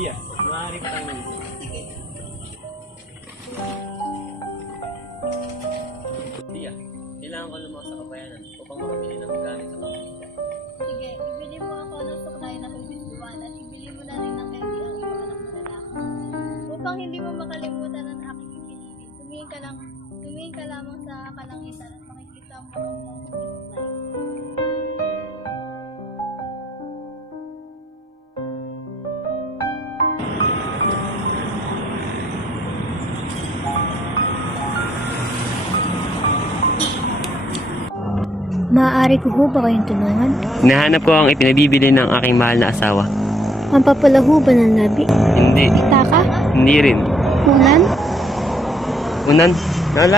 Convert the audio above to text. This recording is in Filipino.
Tia, maaari pa tayo mag-isa. Sige. Tia, kailangan ko lumakas sa kabayanan upang makabili ng gamit sa mga isda. Sige, ibili mo ako ng suklay na kubistuan at ibili mo na rin ng candy ang iyong anak na lalaki. Upang hindi mo makalimutan ang aking ibinibig, tumingin ka lamang sa kalangitan at makikita mo ang mga suklay. Maaari ko ho ba kayong tulungan? Hinahanap ko ang ipinabibili ng aking mahal na asawa. Mampapalaho ba ng labi? Hindi. Taka? Hindi rin. Unan? Unan?